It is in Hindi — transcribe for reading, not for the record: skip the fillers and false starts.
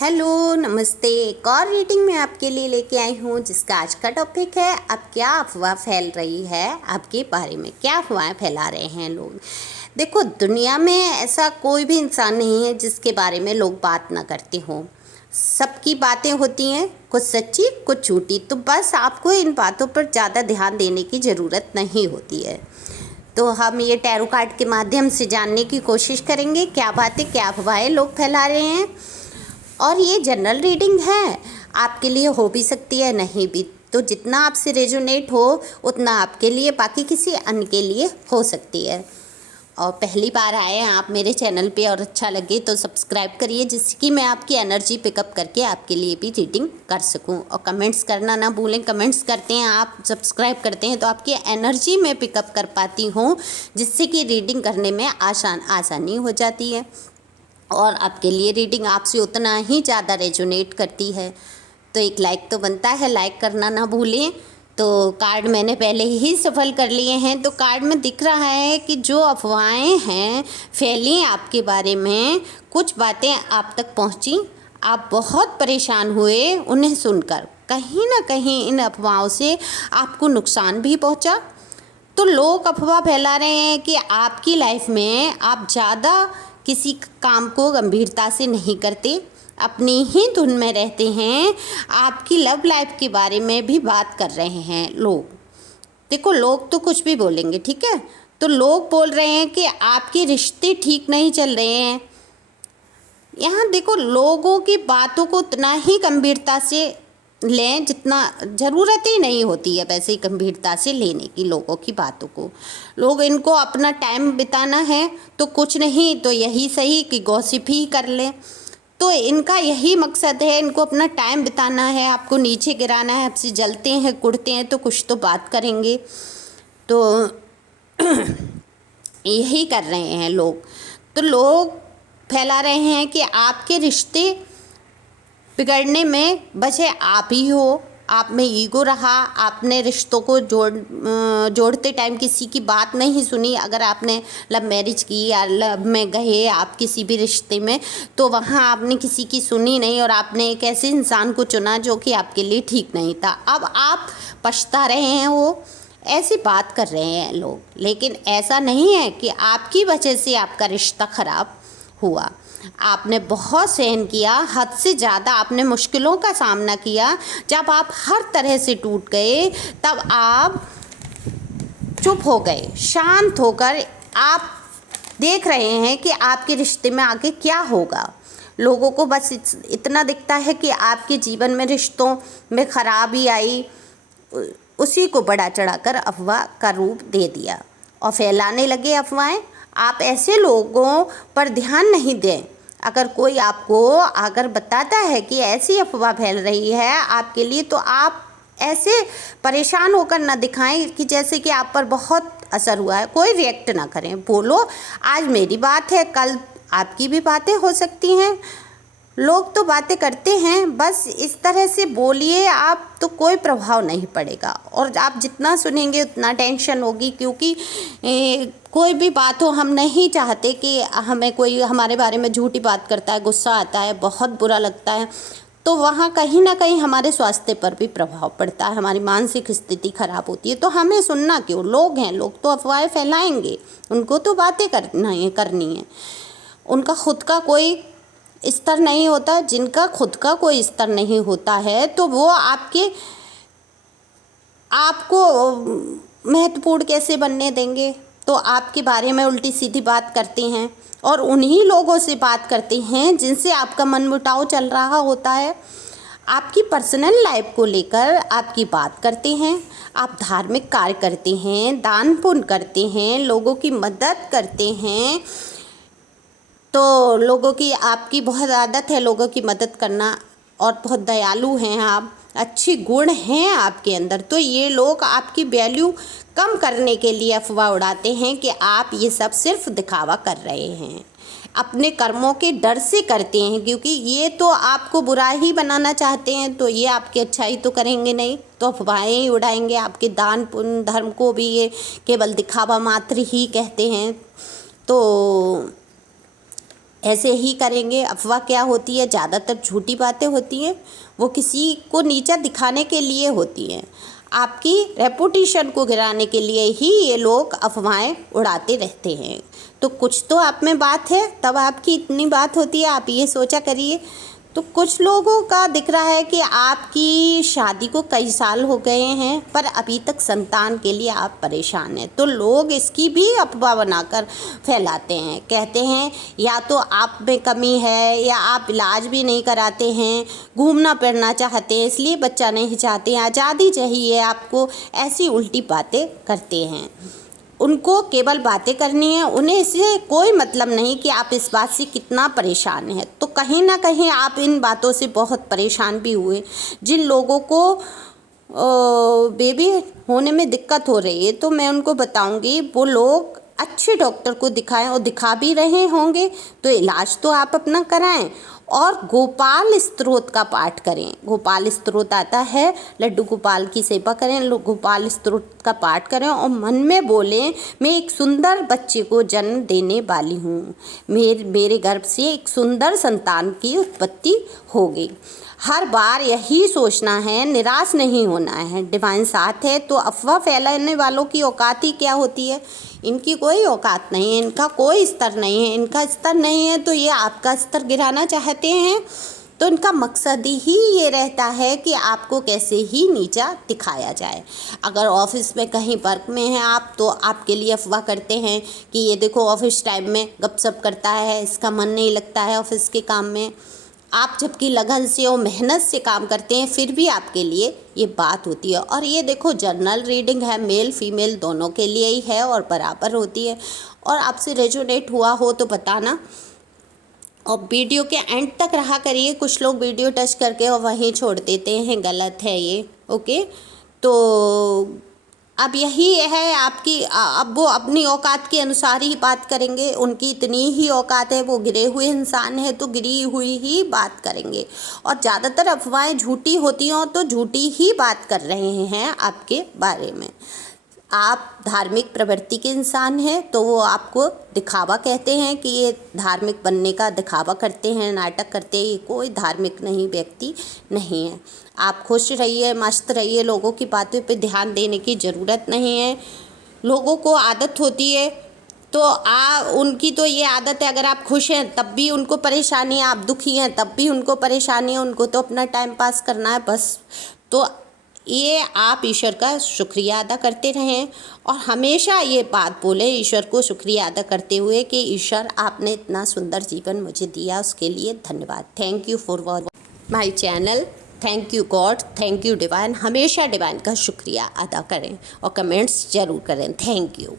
हेलो नमस्ते। एक और रीडिंग में आपके लिए लेके आई हूँ जिसका आज का टॉपिक है अब क्या अफवाह फैल रही है आपके बारे में, क्या अफवाहें फैला रहे हैं लोग। देखो, दुनिया में ऐसा कोई भी इंसान नहीं है जिसके बारे में लोग बात ना करते हों। सबकी बातें होती हैं, कुछ सच्ची कुछ झूठी, तो बस आपको इन बातों पर ज़्यादा ध्यान देने की ज़रूरत नहीं होती है। तो हम ये टैरो कार्ड के माध्यम से जानने की कोशिश करेंगे क्या बातें, क्या अफवाहें लोग फैला रहे हैं। और ये जनरल रीडिंग है, आपके लिए हो भी सकती है, नहीं भी। तो जितना आपसे रेजोनेट हो उतना आपके लिए, बाकी किसी अन्य के लिए हो सकती है। और पहली बार आए हैं आप मेरे चैनल पे और अच्छा लगे तो सब्सक्राइब करिए, जिससे कि मैं आपकी एनर्जी पिकअप करके आपके लिए भी रीडिंग कर सकूं। और कमेंट्स करना ना भूलें, कमेंट्स करते हैं आप, सब्सक्राइब करते हैं तो आपकी एनर्जी मैं पिकअप कर पाती हूँ, जिससे कि रीडिंग करने में आसानी हो जाती है और आपके लिए रीडिंग आपसे उतना ही ज़्यादा रेजोनेट करती है। तो एक लाइक तो बनता है, लाइक करना ना भूलें। तो कार्ड मैंने पहले ही सफल कर लिए हैं। तो कार्ड में दिख रहा है कि जो अफवाहें हैं फैली आपके बारे में, कुछ बातें आप तक पहुंची, आप बहुत परेशान हुए उन्हें सुनकर। कहीं ना कहीं इन अफवाहों से आपको नुकसान भी पहुंचा। तो लोग अफवाह फैला रहे हैं कि आपकी लाइफ में आप ज़्यादा किसी काम को गंभीरता से नहीं करते, अपनी ही धुन में रहते हैं। आपकी लव लाइफ के बारे में भी बात कर रहे हैं लोग। देखो, लोग तो कुछ भी बोलेंगे, ठीक है। तो लोग बोल रहे हैं कि आपके रिश्ते ठीक नहीं चल रहे हैं। यहाँ देखो, लोगों की बातों को उतना ही गंभीरता से लें जितना ज़रूरत ही नहीं होती है, वैसे ही गंभीरता से लेने की लोगों की बातों को। लोग इनको अपना टाइम बिताना है तो कुछ नहीं तो यही सही कि गॉसिप ही कर लें। तो इनका यही मकसद है, इनको अपना टाइम बिताना है, आपको नीचे गिराना है। आपसे जलते हैं कुड़ते हैं तो कुछ तो बात करेंगे। तो यही कर रहे हैं लोग। तो लोग फैला रहे हैं कि आपके रिश्ते बिगड़ने में वजह आप ही हो। आप में ईगो रहा, आपने रिश्तों को जोड़ते टाइम किसी की बात नहीं सुनी। अगर आपने लव मैरिज की या लव में गए आप किसी भी रिश्ते में, तो वहाँ आपने किसी की सुनी नहीं और आपने एक ऐसे इंसान को चुना जो कि आपके लिए ठीक नहीं था। अब आप पछता रहे हैं, वो ऐसी बात कर रहे हैं लोग। लेकिन ऐसा नहीं है कि आपकी वजह से आपका रिश्ता ख़राब हुआ। आपने बहुत सहन किया, हद से ज़्यादा आपने मुश्किलों का सामना किया। जब आप हर तरह से टूट गए तब आप चुप हो गए, शांत होकर आप देख रहे हैं कि आपके रिश्ते में आगे क्या होगा। लोगों को बस इतना दिखता है कि आपके जीवन में रिश्तों में खराबी आई, उसी को बढ़ा चढ़ाकर अफवाह का रूप दे दिया और फैलाने लगे अफवाहें। आप ऐसे लोगों पर ध्यान नहीं दें। अगर कोई आपको अगर बताता है कि ऐसी अफवाह फैल रही है आपके लिए, तो आप ऐसे परेशान होकर ना दिखाएं कि जैसे कि आप पर बहुत असर हुआ है। कोई रिएक्ट ना करें, बोलो आज मेरी बात है, कल आपकी भी बातें हो सकती हैं। लोग तो बातें करते हैं, बस इस तरह से बोलिए आप, तो कोई प्रभाव नहीं पड़ेगा। और आप जितना सुनेंगे उतना टेंशन होगी, क्योंकि कोई भी बात हो, हम नहीं चाहते कि हमें कोई हमारे बारे में झूठी बात करता है, गुस्सा आता है, बहुत बुरा लगता है। तो वहाँ कहीं ना कहीं हमारे स्वास्थ्य पर भी प्रभाव पड़ता है, हमारी मानसिक स्थिति खराब होती है। तो हमें सुनना क्यों? लोग हैं, लोग तो अफवाहें फैलाएंगे, उनको तो बातें करनी है। उनका खुद का कोई स्तर नहीं होता। जिनका खुद का कोई स्तर नहीं होता है तो वो आपको महत्वपूर्ण कैसे बनने देंगे। तो आपके बारे में उल्टी सीधी बात करते हैं और उन्हीं लोगों से बात करते हैं जिनसे आपका मनमुटाव चल रहा होता है। आपकी पर्सनल लाइफ को लेकर आपकी बात करते हैं। आप धार्मिक कार्य करते हैं, दान पुण्य करते हैं, लोगों की मदद करते हैं। तो लोगों की आपकी बहुत आदत है लोगों की मदद करना और बहुत दयालु हैं आप, अच्छे गुण हैं आपके अंदर। तो ये लोग आपकी वैल्यू कम करने के लिए अफवाह उड़ाते हैं कि आप ये सब सिर्फ दिखावा कर रहे हैं, अपने कर्मों के डर से करते हैं। क्योंकि ये तो आपको बुरा ही बनाना चाहते हैं, तो ये आपकी अच्छाई तो करेंगे नहीं, तो अफवाहें ही उड़ाएंगे। आपके दान पुण्य धर्म को भी ये केवल दिखावा मात्र ही कहते हैं। तो ऐसे ही करेंगे। अफवाह क्या होती है, ज़्यादातर झूठी बातें होती हैं, वो किसी को नीचा दिखाने के लिए होती हैं। आपकी रेपुटेशन को गिराने के लिए ही ये लोग अफवाहें उड़ाते रहते हैं। तो कुछ तो आप में बात है, तब आपकी इतनी बात होती है, आप ये सोचा करिए। तो कुछ लोगों का दिख रहा है कि आपकी शादी को कई साल हो गए हैं पर अभी तक संतान के लिए आप परेशान हैं, तो लोग इसकी भी अफवाह बनाकर फैलाते हैं। कहते हैं या तो आप में कमी है या आप इलाज भी नहीं कराते हैं, घूमना फिरना चाहते हैं इसलिए बच्चा नहीं चाहते हैं, आज़ादी चाहिए आपको, ऐसी उल्टी बातें करते हैं। उनको केवल बातें करनी है, उन्हें इससे कोई मतलब नहीं कि आप इस बात से कितना परेशान हैं। तो कहीं ना कहीं आप इन बातों से बहुत परेशान भी हुए। जिन लोगों को बेबी होने में दिक्कत हो रही है, तो मैं उनको बताऊंगी वो लोग अच्छे डॉक्टर को दिखाएं, और दिखा भी रहे होंगे तो इलाज तो आप अपना कराएं और गोपाल स्त्रोत का पाठ करें। गोपाल स्त्रोत आता है, लड्डू गोपाल की सेवा करें, गोपाल स्त्रोत का पाठ करें और मन में बोलें, मैं एक सुंदर बच्चे को जन्म देने वाली हूँ, मेरे गर्भ से एक सुंदर संतान की उत्पत्ति होगी। हर बार यही सोचना है, निराश नहीं होना है। डिवाइन साथ है। तो अफवाह फैलाने वालों की औकात ही क्या होती है? इनकी कोई औकात नहीं है, इनका कोई स्तर नहीं है। इनका स्तर नहीं है तो ये आपका स्तर गिराना चाहते हैं। तो इनका मकसद ही ये रहता है कि आपको कैसे ही नीचा दिखाया जाए। अगर ऑफिस में कहीं वर्क में हैं आप, तो आपके लिए अफवाह करते हैं कि ये देखो ऑफिस टाइम में गपशप करता है, इसका मन नहीं लगता है ऑफिस के काम में। आप जबकि लगन से और मेहनत से काम करते हैं, फिर भी आपके लिए ये बात होती है। और ये देखो जनरल रीडिंग है, मेल फीमेल दोनों के लिए ही है और बराबर होती है। और आपसे रेजोनेट हुआ हो तो बताना, और वीडियो के एंड तक रहा करिए। कुछ लोग वीडियो टच करके और वहीं छोड़ देते हैं, गलत है ये। ओके, तो अब यही है आपकी, अब वो अपनी औकात के अनुसार ही बात करेंगे। उनकी इतनी ही औकात है, वो गिरे हुए इंसान है तो गिरी हुई ही बात करेंगे। और ज़्यादातर अफवाहें झूठी होती हों तो झूठी ही बात कर रहे हैं आपके बारे में। आप धार्मिक प्रवृत्ति के इंसान हैं तो वो आपको दिखावा कहते हैं कि ये धार्मिक बनने का दिखावा करते हैं, नाटक करते हैं। ये कोई धार्मिक नहीं, व्यक्ति नहीं है। आप खुश रहिए, मस्त रहिए, लोगों की बातों पे ध्यान देने की ज़रूरत नहीं है। लोगों को आदत होती है तो उनकी तो ये आदत है, अगर आप खुश हैं तब भी उनको परेशानी है, आप दुखी हैं तब भी उनको परेशानी है, उनको तो अपना टाइम पास करना है बस। तो ये आप ईश्वर का शुक्रिया अदा करते रहें और हमेशा ये बात बोलें ईश्वर को शुक्रिया अदा करते हुए कि ईश्वर आपने इतना सुंदर जीवन मुझे दिया, उसके लिए धन्यवाद। Thank you for my channel, thank you God, thank you divine. हमेशा डिवाइन का शुक्रिया अदा करें और कमेंट्स ज़रूर करें। Thank you.